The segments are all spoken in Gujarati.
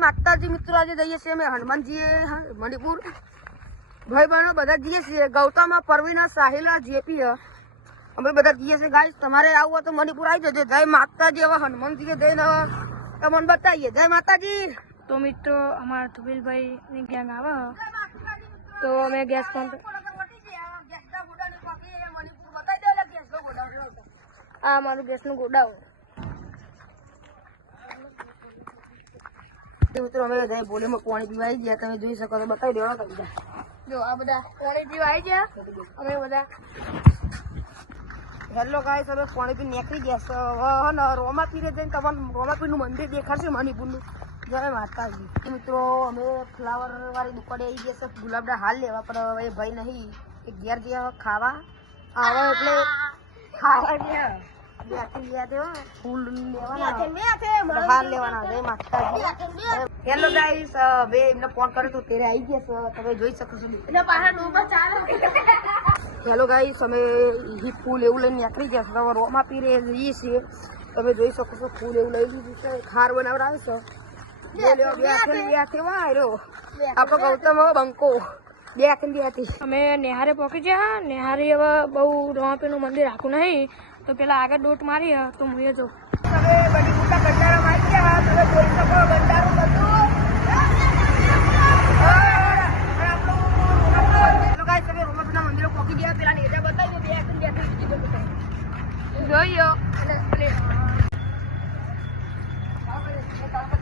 માતાજી મિત્રો આજે જઈએ છીએ અમે હનુમાનજી મણિપુર ભાઈ બહેનો બધા જઈએ છીએ ગૌતમ પરવીના સાહિલા જેપી અમે બધા જઈએ છીએ ગાઈસ તમારે આવું હોય તો મણિપુર આવી જજો જય માતાજી હવે હનુમાનજી જઈને તમને બતાવીએ જય માતાજી તો મિત્રો અમારા તુબીલભાઈ ની ગેંગ આવે તો અમે ગેસ પંપ આ મારું ગેસનું ગોડાઉન મિત્રો અમે જય બોલીમાં પાણી પીવા આવી ગયા તમે જોઈ શકો તો બતાવી દેવા તમને જો આ બધા પાણી પીવા આવી ગયા અમે બધા હેલો ગાઈસ હવે પાણી પી નીકળી ગયા છે રોમાપીરે જઈને તમને રોમાપીરનું મંદિર દેખાડશે મણિપુરનું જય માતાજી મિત્રો અમે ફ્લાવર વાળી દુકાને આવી ગયા છે ગુલાબના હાલ લેવા પણ હવે ભાઈ નહીં કે ઘેર ગયા ખાવા આવે એટલે ખાવા ગયા ફૂલ લેવાના હાર લેવાના જય માતાજી હેલો ગાઈસ હવે એમને ફોન કર્યો તો ત્યારે આવી ગયા છે તમે જોઈ શકો છો હેલો ગાઈસ અમે ફૂલ એવું લઈને નીકળી ગયા છે હવે રોમા પીરે જઈએ છીએ તમે જોઈ શકો છો ફૂલ એવું લઈ લીધું છે ખાર બનાવડાવે છે આપણો ગૌતમ બંકો બે અમે નેહારે પહોંચી ગયા નેહારી હવે બહુ રોમાપીરનું મંદિર આખું નહીં તો પેલા આગળ ડોટ મારી તો હું જો તમે બધી મોટા બંડારા માં ગયા તમે જોઈ શકો બંડારું બધું રોમાપીરના મંદિરો પહોંચી ગયા પેલા નેજા બતાવી જોયો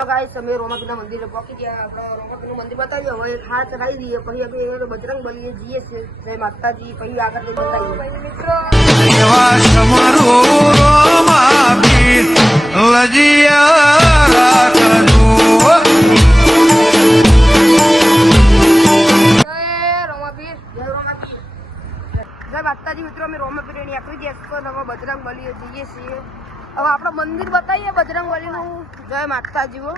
ગાઈસ અમે રોમાપીરના મંદિરે પહોંચી ગયા આપણે રોમાપીરનું મંદિર બતાવીએ હવે એક હાર ચડાવી દઈએ પછી અમે બજરંગ બલીએ જઈએ છીએ જય માતાજી પછી આગળ જઈને બતાવીએ મિત્રો જય માતાજી મિત્રો અમે રોમાપીર નીકળી ગયા હવે બજરંગ બલીએ જઈએ છીએ હવે આપણે મંદિર બતાવીએ બજરંગ બલીનું જય માતાજી હો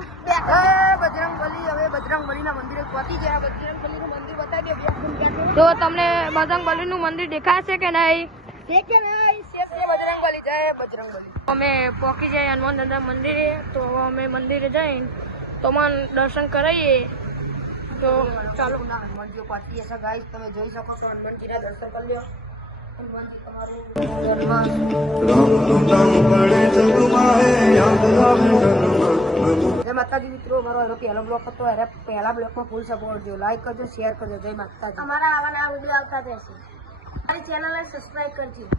બજરંગ બલી હવે બજરંગ બલીના મંદિરે પહોંચી ગયા બજરંગ બલીનું મંદિર બતાવી દે તો તમને બજરંગ બલીનું મંદિર દેખાશે કે નહીં બજરંગ બલી જય બજરંગ બલી અમે પહોંચી જાય હનુમાન દાદા મંદિરે તો અમે મંદિરે જઈને તમને દર્શન કરાવીએ તો ચાલો હનુમાનજી પાછી છે ગાઈસ તમે જોઈ શકો છો હનુમાનજીના દર્શન કરી લ્યો હનુમાનજી તમારું જય માતાજી મિત્રો મારો પહેલો બ્લોક હતો પહેલા બ્લોકમાં ફૂલ સપોર્ટ જો લાઈક કરજો શેર કરજો જય માતાજી અમારા આવા નવા વિડીયો આવતા રહેશે મારી ચેનલને સબસ્ક્રાઇબ કરજો